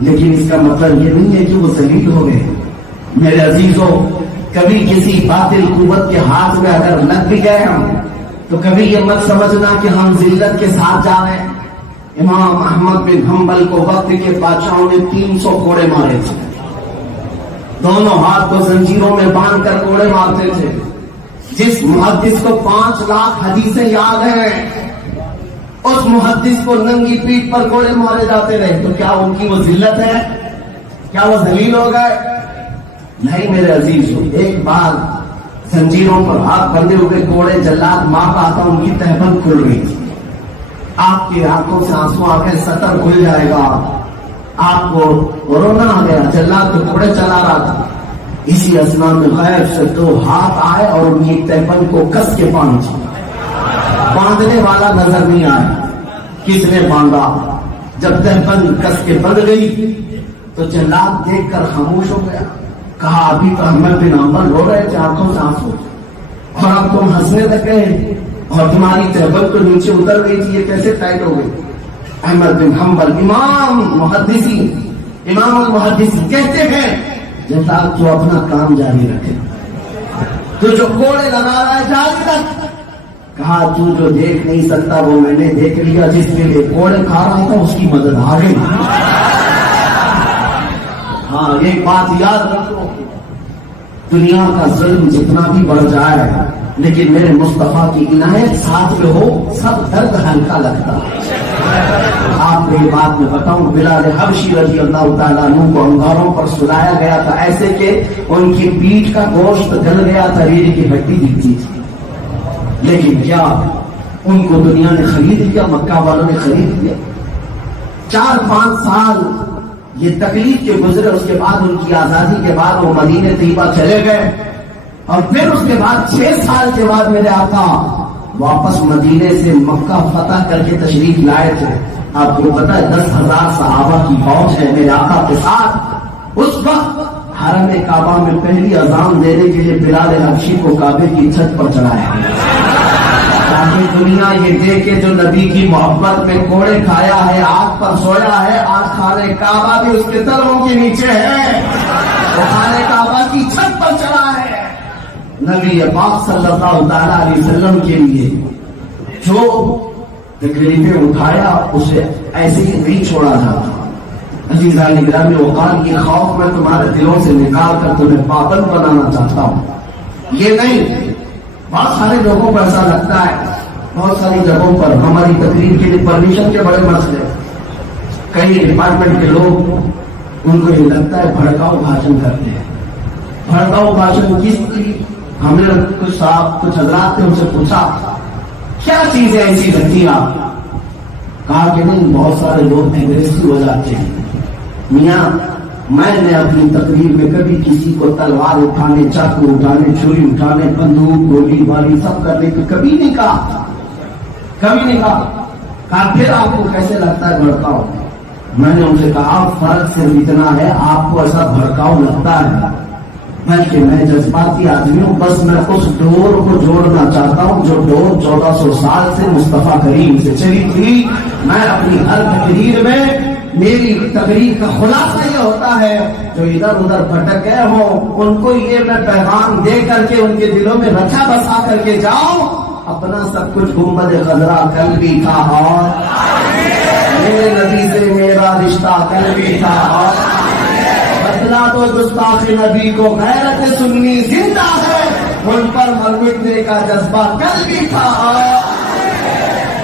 لیکن اس کا مطلب یہ نہیں ہے کہ وہ ذلیل ہو گئے. میرے عزیزوں, کبھی کسی باطل قوت کے ہاتھ میں اگر لگ بھی گئے ہم تو کبھی یہ مت سمجھنا کہ ہم ذلت کے ساتھ جا رہے ہیں. امام احمد بن حنبل کو وقت کے بادشاہوں نے 300 کوڑے مارے تھے. دونوں ہاتھ کو زنجیروں میں باندھ کر کوڑے مارتے تھے. جس محدث کو 5 لاکھ حدیثیں یاد ہیں اس محدث کو ننگی پیٹھ پر کوڑے مارے جاتے رہے. تو کیا ان کی وہ ذلت ہے؟ کیا وہ ذلیل ہو گئے؟ نہیں میرے عزیزوں. ایک بار زنجیروں پر ہاتھ بندے ہوئے کوڑے جلاد ماں کا آتا, ان کی تہبند کھل گئی تھی. آپ کی آنکھوں سے آنسو آ کے سطر کھل جائے گا, آپ کو رونا آ گیا. جلاد تو کوڑے چلا رہا تھا. اسی اسنا میں غیب سے 2 ہاتھ آئے اور ان کی تہبند کو کس کے باندھ. باندھنے والا نظر نہیں آیا. کس نے باندھا؟ جب تہبند کس کے بند گئی تو جلاد دیکھ کر خاموش ہو گیا. کہا ابھی تو احمد بن حنبل رو رہے تھے آنکھوں سے آنسو, اور اب تم ہنسنے لگے اور تمہاری تہبند تو نیچے اتر گئی تھی, یہ کیسے ٹائٹ ہو گئی؟ احمد بن حنبل امام المحدثین کہتے ہیں جلاد تو اپنا کام جاری رکھے, تو جو کوڑے لگا رہا ہے جاری رکھ. کہا تو جو دیکھ نہیں سکتا وہ میں نے دیکھ لیا. جس کے لیے کوڑے کھا رہا تھا اس کی مدد آ گئی. ہاں یہ بات یاد رکھو, دنیا کا ظلم جتنا بھی بڑھ جائے لیکن میرے مصطفیٰ کی عنایت ساتھ میں ہو سب درد ہلکا لگتا ہے. آپ کو یہ بات میں بتاؤں, بلال حبشی رضی اللہ تعالیٰ عنہ کو انگاروں پر سلایا گیا تھا ایسے کہ ان کی پیٹھ کا گوشت گل گیا تھا, ریڑھ کی ہڈی دکھتی تھی. لیکن کیا ان کو دنیا نے خرید لیا, مکہ والوں نے خرید لیا. 4-5 سال یہ تکلیف کے گزرے، اس کے بعد ان کی آزادی کے بعد وہ مدینہ طیبہ چلے گئے، اور پھر اس کے بعد 6 سال کے بعد میرے آقا واپس مدینے سے مکہ فتح کر کے تشریف لائے تھے۔ آپ کو پتا ہے 10,000 صحابہ کی فوج ہے میرے آقا کے ساتھ۔ اس وقت حرم کعبہ میں پہلی اذان دینے کے لیے بلال حبشی کو کعبے کی چھت پر چڑھایا تاکہ دنیا یہ دیکھے جو نبی کی محبت میں کوڑے کھایا ہے، آگ پر سویا ہے، آج خانہ کعبہ بھی اس کے قدموں کے نیچے ہے، وہ خانہ کعبہ کی چھت پر چڑھا ہے۔ نبی پاک صلی اللہ تعالی علیہ وسلم کے لیے جو تکلیفیں اٹھایا اسے ایسے ہی نہیں چھوڑا جاتا۔ عزیزان گرامی اوقات یہ خوف میں تمہارے دلوں سے نکال کر تمہیں پابند بنانا چاہتا ہوں، یہ نہیں۔ بہت سارے لوگوں کو ایسا لگتا ہے، بہت ساری جگہوں پر ہماری تقریر کے لیے پرمیشن کے بڑے مسئلے، کئی ڈپارٹمنٹ کے لوگ ان کو یہ لگتا ہے بھڑکاؤ بھاشن کرتے ہیں۔ بھڑکاؤ بھاشن کس کی؟ ہم نے کچھ حضرات نے ان سے پوچھا کیا چیز ہے ایسی لگتی ہے آپ؟ کہا کہ نہیں، بہت سارے لوگ اگریسو ہو جاتے ہیں۔ میاں میں نے اپنی تقریر میں کبھی کسی کو تلوار اٹھانے، چاقو اٹھانے، چھری اٹھانے، بندوق، گولی باری سب کرنے کو کبھی نہیں کہا، کبھی نہیں کہا۔ پھر آپ کو کیسے لگتا ہے بھڑکاؤ؟ میں نے ان سے کہا فرق صرف اتنا ہے، آپ کو ایسا بھڑکاؤ لگتا ہے، بلکہ میں جذباتی آدمی ہوں، بس میں اس ڈور کو جوڑنا چاہتا ہوں جو ڈور 1400 سال سے مصطفیٰ کریم سے چلی تھی۔ میں اپنی ہر تقریر میں، میری تقریر کا خلاصہ یہ ہوتا ہے جو ادھر ادھر بھٹک گئے ہوں ان کو یہ میں پیغام دے کر کے ان کے دلوں میں رچا بسا کر کے جاؤ، اپنا سب کچھ گنبد خضرا کل بھی تھا اور میرے نبی سے میرا رشتہ کل بھی تھا، اور بدلا تو گستاخ نبی کو غیرت سنی زندہ ہے، ان پر مرمٹنے کا جذبہ کل بھی تھا، اور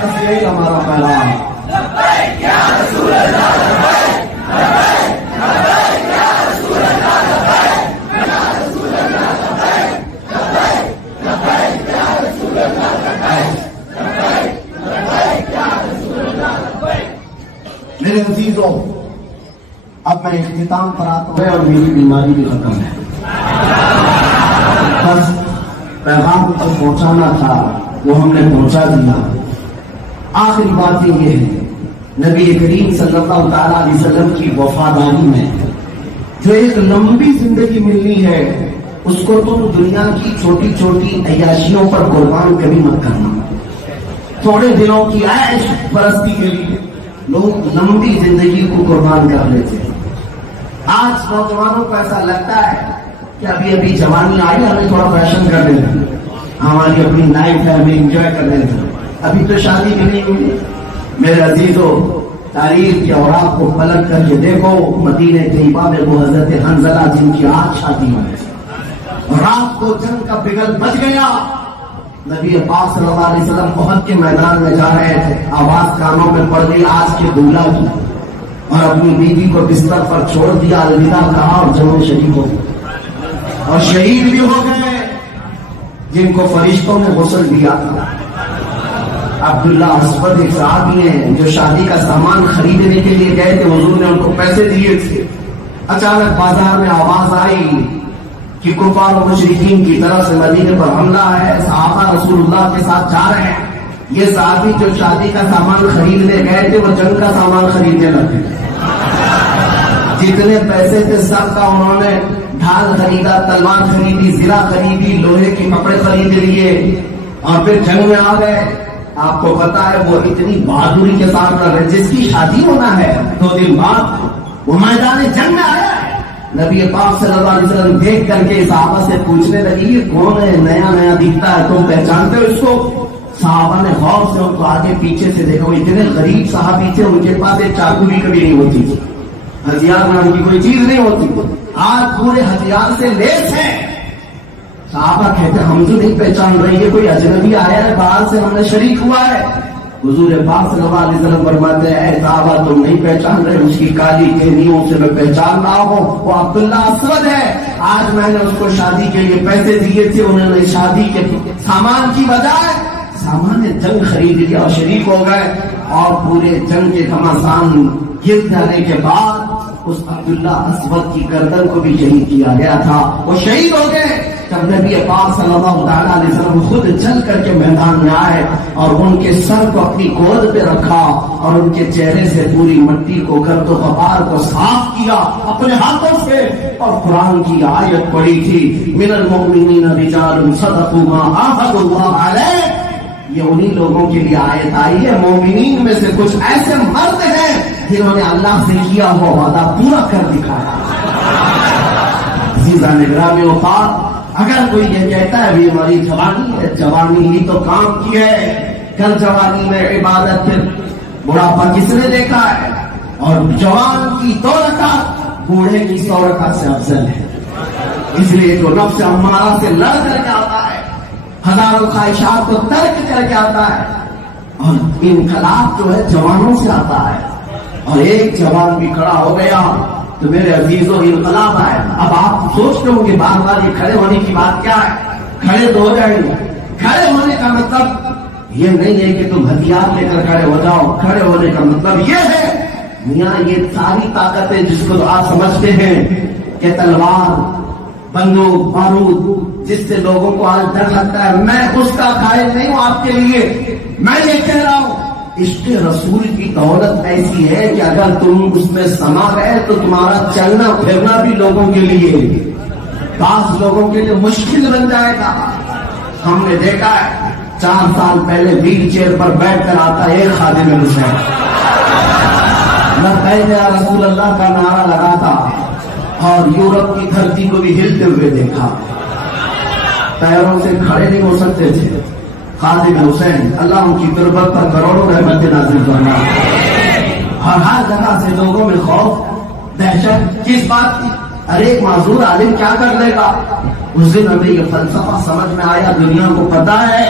بس یہی ہمارا پیغام۔ لبیک یا رسول اللہ، لبیک لبیک لبیک یا رسول اللہ، لبیک یا رسول اللہ، لبیک لبیک لبیک یا رسول اللہ، لبیک لبیک لبیک یا رسول اللہ، لبیک۔ میرے عزیزوں، اب میں اختتام پر آتا ہوں اور میری بیماری بھی ختم ہے، بس پیغام کو پہنچانا تھا وہ ہم نے پہنچا دیا۔ آخری بات یہ ہے، نبی کریم صلی اللہ تعالی علیہ وسلم کی وفاداری میں جو ایک لمبی زندگی ملنی ہے اس کو تم دنیا کی چھوٹی چھوٹی عیاشیوں پر قربان کبھی مت کرنا۔ تھوڑے دنوں کی عیش پرستی کے لیے لوگ لمبی زندگی کو قربان کر لیتے ہیں۔ آج نوجوانوں کو ایسا لگتا ہے کہ ابھی ابھی جوانی آئی، ہمیں تھوڑا فیشن کر لینا، ہماری اپنی لائف ہے، ہمیں انجوائے کر لینا، ابھی تو شادی بھی نہیں ہوئی۔ میرے عزیزوں، تاریخ کے اوراق کو پلٹ کر کے دیکھو، مدینہ طیبہ میں وہ حضرت حنظلہ جن کی آج شادی ہوئی، رات کو جنگ کا بگل بج گیا، نبی پاک صلی اللہ علیہ وسلم احد کے میدان میں جا رہے تھے، آواز کانوں میں پڑ گئی آج کے دولہا کی، اور اپنی بیوی کو بستر پر چھوڑ دیا، الوداع کہا اور جنگ میں شہید ہو گئے، اور شہید بھی ہو گئے جن کو فرشتوں نے غسل دیا تھا۔ عبداللہ اسود ایک صحابی ہیں جو شادی کا سامان خریدنے کے لیے گئے تھے، حضور نے ان کو پیسے دیے تھے، اچانک بازار میں آواز آئی کہ کفار و مشرکین کی طرف سے مدینے پر حملہ ہے، صحابہ رسول اللہ کے ساتھ جا رہے ہیں۔ یہ صحابی جو شادی کا سامان خریدنے گئے تھے وہ جنگ کا سامان خریدنے لگے، جتنے پیسے تھے سب کا انہوں نے ڈھال خریدا، تلوار خریدی، زرہ خریدی، لوہے کے کپڑے خرید لیے اور پھر جنگ میں آ گئے۔ آپ کو پتا ہے وہ اتنی بہادری کے ساتھ کر رہے، جس کی شادی ہونا ہے 2 دن بعد وہ میدان جنگ میں آیا ہے۔ نبی پاک صلی اللہ علیہ وسلم دیکھ کر کے صحابہ سے پوچھنے لگی یہ کون ہے، نیا نیا دکھتا ہے، تم پہچانتے ہو اس کو؟ صحابہ نے غور سے ان کو آگے پیچھے سے دیکھا، وہ اتنے غریب صحابی تھے، ان کے پاس ایک چاقو بھی کبھی نہیں ہوتی تھی، ہتھیار نام کی کوئی چیز نہیں ہوتی، آج پورے ہتھیار سے لیس ہیں۔ صحابہ کہتے ہیں ہم تو نہیں پہچان رہے، یہ کوئی اجنبی آیا ہے باہر سے، ہم نے شریک ہوا ہے۔ حضور پاک صلی اللہ علیہ وسلم فرماتے ہیں اے صحابہ تم نہیں پہچان رہے، اس کی کالی ٹہنیوں سے میں پہچان رہا ہوں، وہ عبداللہ اسود ہے، آج میں نے اس کو شادی کے لیے پیسے دیے تھے، انہوں نے شادی کے سامان کی بجائے سامان جنگ خرید لیا اور شریک ہو گئے، اور پورے جنگ کے گھمسان گر جانے کے بعد اس عبداللہ اسود کی گردن کو بھی شہید کیا گیا تھا. وہ شہید ہو گئے جب نبی پاک صلی اللہ تعالیٰ علیہ وسلم خود چل کر کے میدان میں آئے اور ان کے سر کو اپنی گود پہ رکھا اور ان کے چہرے سے پوری مٹی کو گرد و غبار کو صاف کیا اپنے ہاتھوں سے اور قرآن کی آیت پڑھی تھی من المؤمنین رجال صدقوا ما عاهدوا اللہ علیہ. یہ انہی لوگوں کے لیے آیت آئی ہے مومنین میں سے کچھ ایسے مرد ہیں جنہوں نے اللہ سے کیا ہوا وعدہ پورا کر دکھایا. عزیزان گرامی اوقات اگر کوئی یہ کہتا ہے ابھی ہماری جوانی ہے، جوانی ہی تو کام کی ہے، کل جوانی میں عبادت پھر بڑھاپا کس نے دیکھا ہے، اور جوان کی 2 رکعت بوڑھے کی 100 رکعت سے افضل ہے. اس لیے جو نفس امارہ سے لڑ کر کے آتا ہے، ہزاروں خواہشات کو ترک کر کے آتا ہے، اور انقلاب جو ہے جوانوں سے آتا ہے. اور ایک جوان بھی کھڑا ہو گیا تو میرے عزیزوں انقلاب آئے. اب آپ سوچتے ہوں کہ بار بار یہ کھڑے ہونے کی بات کیا ہے؟ کھڑے تو ہو جائیں گے. کھڑے ہونے کا مطلب یہ نہیں ہے کہ تم ہتھیار لے کر کھڑے ہو جاؤ. کھڑے ہونے کا مطلب یہ ہے میاں یہ ساری طاقتیں جس کو آپ سمجھتے ہیں کہ تلوار، بندوق، بارود، جس سے لوگوں کو آج ڈر لگتا ہے، میں اس کا قائل نہیں ہوں آپ کے لیے. میں یہ کہہ رہا ہوں عشق رسول کی دولت ایسی ہے کہ اگر تم اس میں سما گئے تو تمہارا چلنا پھرنا بھی لوگوں کے لیے، بعض لوگوں کے لیے مشکل بن جائے گا. ہم نے دیکھا ہے 4 سال پہلے ویل چیئر پر بیٹھ کر آتا ہے ایک خادم حسین، لبیک یا رسول اللہ کا نعرہ لگاتا اور یورپ کی دھرتی کو بھی ہلتے ہوئے دیکھا. پیروں سے کھڑے نہیں ہو سکتے تھے. خادم حسین اللہ ان کی تربت پر کروڑوں رحمت نازل کرنا. اور ہر جگہ سے لوگوں میں خوف، دہشت کس بات کی؟ ارے ایک معذور عالم کیا کر لے گا؟ اس دن ہمیں یہ فلسفہ سمجھ میں آیا. دنیا کو پتا ہے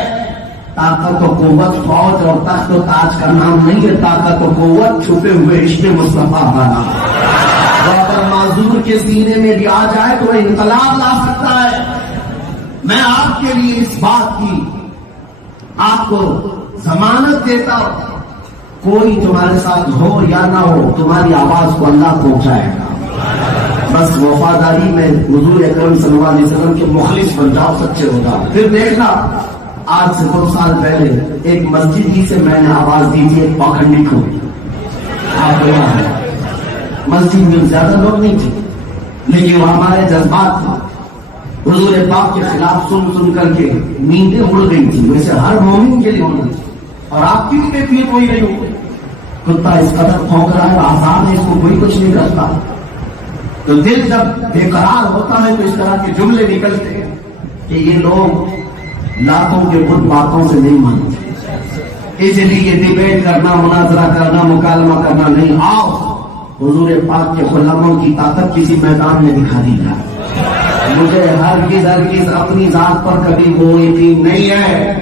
طاقت و قوت فوج اور تخت و تاج کا نام نہیں ہے. طاقت و قوت چھپے ہوئے عشق مصطفیٰ کا نام. اگر معذور کے سینے میں بھی آ جائے تو وہ انقلاب لا سکتا ہے. میں آپ کے لیے اس بات کی آپ کو ضمانت دیتا ہوں، کوئی تمہارے ساتھ ہو یا نہ ہو تمہاری آواز کو اللہ پہنچائے گا. بس وفاداری میں حضور اکرم صلی اللہ علیہ وسلم کے مخلص بن جاؤ، سچے ہو جاؤ. پھر دیکھنا آج سے 2 سال پہلے ایک مسجد ہی سے میں نے آواز دی تھی ایک پاکھنڈی کو. آپ یاد ہے مسجد میں زیادہ لوگ نہیں تھے لیکن وہ ہمارے جذبات تھے. حضور پاک کے خلاف سن کر کے نیندیں اڑ گئی تھی. ویسے ہر مومن کے لیے ہونا تھی اور آپ کی بھی کیفیت کوئی نہیں ہوگی. کتا اس قدر پھونک رہا ہے، آسان ہے، اس کو کوئی کچھ نہیں کرتا. تو دل جب بے قرار ہوتا ہے تو اس طرح کے جملے نکلتے ہیں کہ یہ لوگ لاتوں کے بت باتوں سے نہیں مانتے. اس لیے ڈیبیٹ کرنا، مناظرہ کرنا، مکالمہ کرنا نہیں. آؤ حضور پاک کے غلاموں کی طاقت کسی میدان میں دکھا دی جائے. مجھے ہرگز اپنی ذات پر کبھی وہ یقین نہیں ہے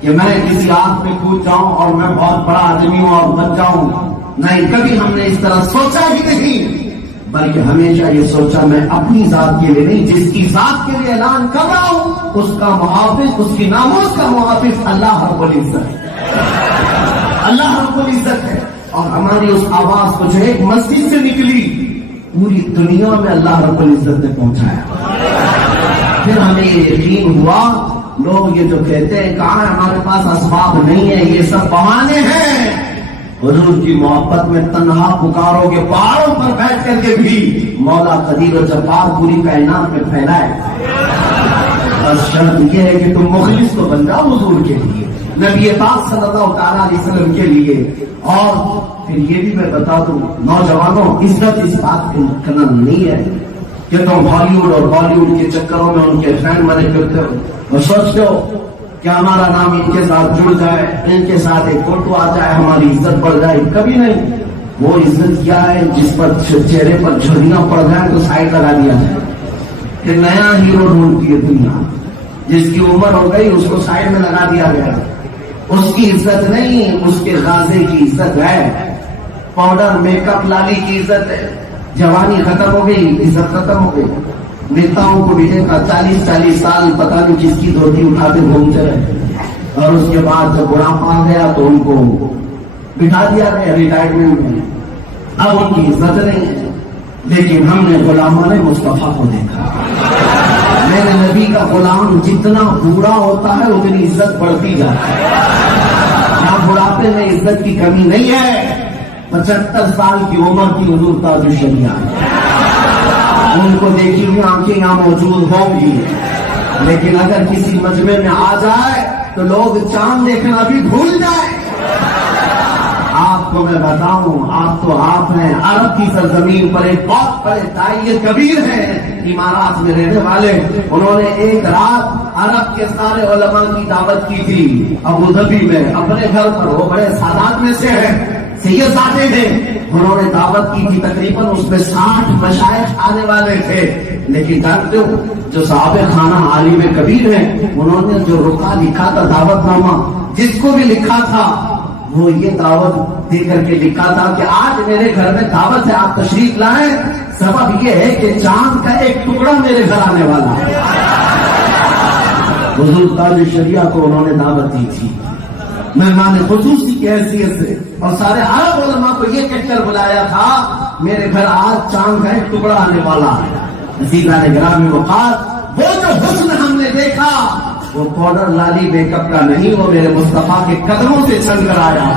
کہ میں کسی آگ پہ کود جاؤں اور میں بہت بڑا آدمی ہوں اور بچ جاؤں. نہیں، کبھی ہم نے اس طرح سوچا ہی نہیں، بلکہ ہمیشہ یہ سوچا میں اپنی ذات کے لیے نہیں، جس کی ذات کے لیے اعلان کر رہا ہوں اس کا محافظ، اس کی ناموس کا محافظ اللہ رب العزت ہے. اللہ رب العزت ہے. اور ہماری اس آواز کو جو ایک مسجد سے نکلی پوری دنیا میں اللہ رب العزت نے پہنچایا. پھر ہمیں یہ یقین ہوا لوگ یہ جو کہتے ہیں کہاں ہمارے پاس اسباب نہیں ہے، یہ سب بہانے ہیں. حضور کی محبت میں تنہا پکارو گے پہاڑوں پر بیٹھ کر کے بھی مولا قدیر و جبار پوری کائنات میں پھیلائے. بس شرط یہ ہے کہ تم مخلص تو بن جاؤ حضور کے لیے، نبی پاک صلی اللہ تعالیٰ علیہ وسلم کے لیے. اور پھر یہ بھی میں بتا دوں نوجوانوں، عزت اس بات کا نام نہیں ہے کہ تم ہالی ووڈ اور بالی ووڈ کے چکروں میں ان کے فین بنے کرتے ہو اور سوچتے ہو کہ ہمارا نام ان کے ساتھ جڑ جائے، ان کے ساتھ ایک فوٹو آ جائے، ہماری عزت بڑھ جائے. کبھی نہیں. وہ عزت کیا ہے جس پر چہرے پر جھریاں پڑ جائیں تو سائڈ لگا دیا جائے. کہ نیا ہیرو ڈھونڈتی ہے دنیا، جس کی عمر ہو گئی اس کو سائڈ میں لگا دیا گیا. اس کی عزت نہیں، اس کے غازے کی عزت ہے. پاؤڈر، میک اپ، لالی کی عزت ہے. جوانی ختم ہو گئی، عزت ختم ہو گئی. نیتاؤں کو بھی دیکھا 40 سال پتہ نہیں کس کی دھوتی اٹھاتے گھومتے رہے اور اس کے بعد جب بڑھاپا آ گیا تو ان کو بٹھا دیا گیا ریٹائرمنٹ میں. اب ان کی عزت نہیں ہے. لیکن ہم نے غلامان مصطفیٰ کو دیکھا. میرے نبی کا غلام جتنا بوڑھا ہوتا ہے اتنی عزت بڑھتی جاتی ہے. یہاں بڑھاپے میں عزت کی کمی نہیں ہے. 75 سال کی عمر کی حضور تاج الشریعہ، ان کو دیکھی ہوئی آنکھیں یہاں موجود ہوں گی، لیکن اگر کسی مجمع میں آ جائے تو لوگ چاند دیکھنا بھی بھول جائیں. آپ کو میں بتاؤں، آپ تو آپ ہیں. عرب کی سرزمین پر ایک بہت بڑے داعی کبیر ہیں امارات میں رہنے والے. انہوں نے ایک رات عرب کے سارے علماء کی دعوت کی تھی ابو ظبی میں اپنے گھر پر. وہ بڑے سادات میں سے ہیں، سید زادے تھے. انہوں نے دعوت کی تھی، تقریباً اس میں 60 مشائخ آنے والے تھے. لیکن جانتے ہو جو صاحب خانہ عالم کبیر ہیں، انہوں نے جو رکا لکھا تھا دعوت نامہ، جس کو بھی لکھا تھا وہ یہ دعوت دے کر کے لکھا تھا کہ آج میرے گھر میں دعوت ہے، آپ تشریف لائیں. سبب یہ ہے کہ چاند کا ایک ٹکڑا میرے گھر آنے والا ہے. حضور تاج الشریعہ کو انہوں نے دعوت دی تھی مہمان خصوصی کی حیثیت سے، اور سارے عرب علماء کو یہ کہہ کر بلایا تھا میرے گھر آج چاند کا ایک ٹکڑا آنے والا ہے. عزیزان گرامی وقار، وہ جو حسن ہم نے دیکھا وہ پاؤڈر لالی میک اپ کا نہیں، وہ میرے مصطفیٰ کے قدموں سے چل کر آیا.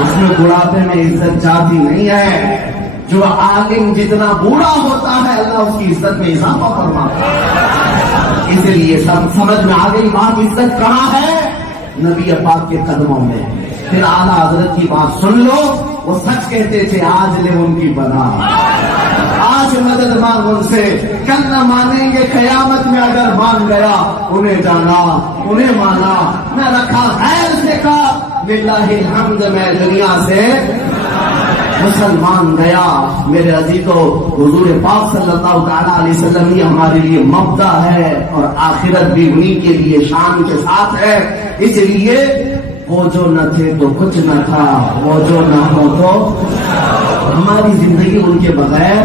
اس میں بڑھاپے میں عزت جاتی نہیں ہے. جو عالم جتنا بوڑھا ہوتا ہے اللہ اس کی عزت میں اضافہ فرماتا ہے. اسی لیے سب سمجھ میں آ گئی بات، عزت کہاں ہے؟ نبی پاک کے قدموں میں. پھر اعلیٰ حضرت کی بات سن لو، وہ سچ کہتے تھے آج لے ان کی بنا، آج مدد مانگ ان سے، کل نہ مانیں گے قیامت میں. اگر مان گیا انہیں جانا، انہیں مانا. میں رکھا خیر سے کہا للہ الحمد، میں دنیا سے مسلمان گیا. میرے عزیزو، حضور پاک صلی اللہ تعالیٰ علیہ وسلم یہ ہمارے لیے مبدا ہے، اور آخرت بھی انہی کے لیے شان کے ساتھ ہے. اس لیے وہ جو نہ تھے تو کچھ نہ تھا، وہ جو نہ ہو تو ہماری زندگی ان کے بغیر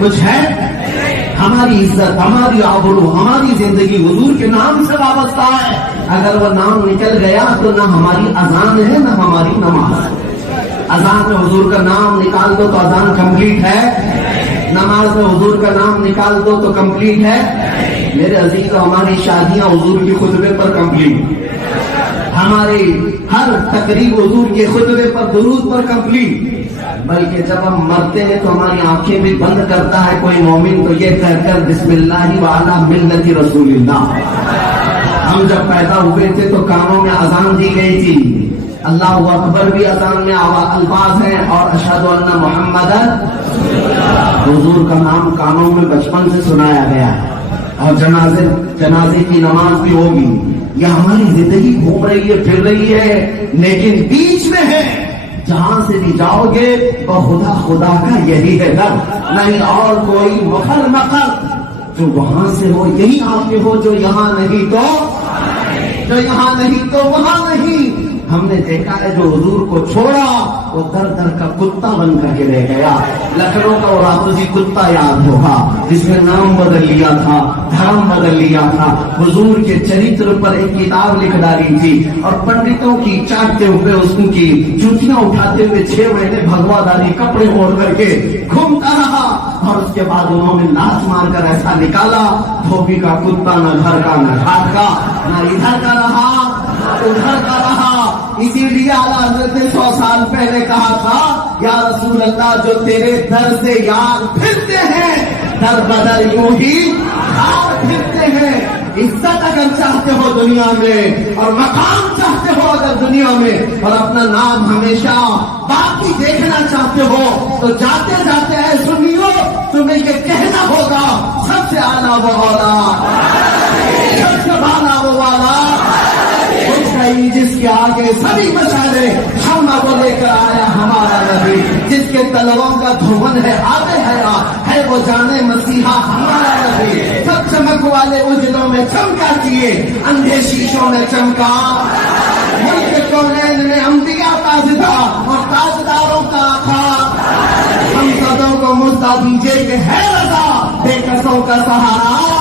کچھ ہے. ہماری عزت، ہماری آبرو، ہماری زندگی حضور کے نام سے وابستہ ہے. اگر وہ نام نکل گیا تو نہ ہماری اذان ہے نہ ہماری نماز. اذان میں حضور کا نام نکال دو تو اذان کمپلیٹ ہے، نماز میں حضور کا نام نکال دو تو کمپلیٹ ہے. میرے عزیز، ہماری شادیاں حضور کے خطبے پر کمپلیٹ، ہماری ہر تقریب حضور کے خطبے پر درود پر کمپلیٹ. بلکہ جب ہم مرتے ہیں تو ہماری آنکھیں بھی بند کرتا ہے کوئی مومن تو یہ کہہ کر بسم اللہ وعلی ملت رسول اللہ. ہم جب پیدا ہوئے تھے تو کانوں میں اذان دی گئی تھی، اللہ اکبر بھی اذان میں الفاظ ہیں، اور اشہد ان محمدن حضور کا نام کانوں میں بچپن سے سنایا گیا ہے. اور جنازے کی نماز بھی ہوگی. یہ ہماری زندگی گھوم رہی ہے، پھر رہی ہے، لیکن بیچ میں ہے. جہاں سے بھی جاؤ گے وہ خدا خدا کا یہی ہے گھر، نہیں اور کوئی مخر مخر. جو وہاں سے ہو یہی آپ کے ہو، جو یہاں نہیں تو جو یہاں نہیں تو وہاں نہیں. ہم نے دیکھا ہے جو حضور کو چھوڑا وہ در در کا کتا بن کر کے رہ گیا. لکھنؤ کا وہ راپوزی کتا یاد ہوگا جس نے نام بدل لیا تھا، دھرم بدل لیا تھا. حضور کے چرتر پر ایک کتاب لکھ ڈالی تھی، اور پنڈتوں کی چاٹتے ہوئے اس کی چوٹیاں اٹھاتے ہوئے 6 مہینے بھگوا داری کپڑے اوڑھ کر کے گھومتا رہا. اور اس کے بعد انہوں نے لاش مار کر ایسا نکالا، دھوبی کا کتا نہ گھر کا نہ گھاٹ کا، نہ ادھر کا رہا ادھر کا رہا. اسی لیے اعلیٰ حضرت نے 100 سال پہلے کہا تھا یا رسول اللہ جو تیرے در سے یار پھرتے ہیں در بدر یوں ہی یار پھرتے ہیں. عزت اگر چاہتے ہو دنیا میں اور مقام چاہتے ہو اگر دنیا میں اور اپنا نام ہمیشہ باقی دیکھنا چاہتے ہو تو جاتے جاتے اے سنیو تمہیں یہ کہنا ہوگا سب سے اعلیٰ وہ اولا، سب سے بالا وہ والا، جس کے آگے سبھی مشعلے شمع کو لے کر آیا ہمارا نبی، جس کے تلووں کا دھون ہے آگے ہے وہ جانے مسیحا ہمارا نبی. سب چمک والے اجلوں میں چمکا کیے، اندھے شیشوں میں چمکا. ملک کونین میں انبیاء تاجدہ اور تاجداروں کا آقا. ہم سدوں کو مدعا دیجیے کہ ہے رضا بے کسوں کا سہارا.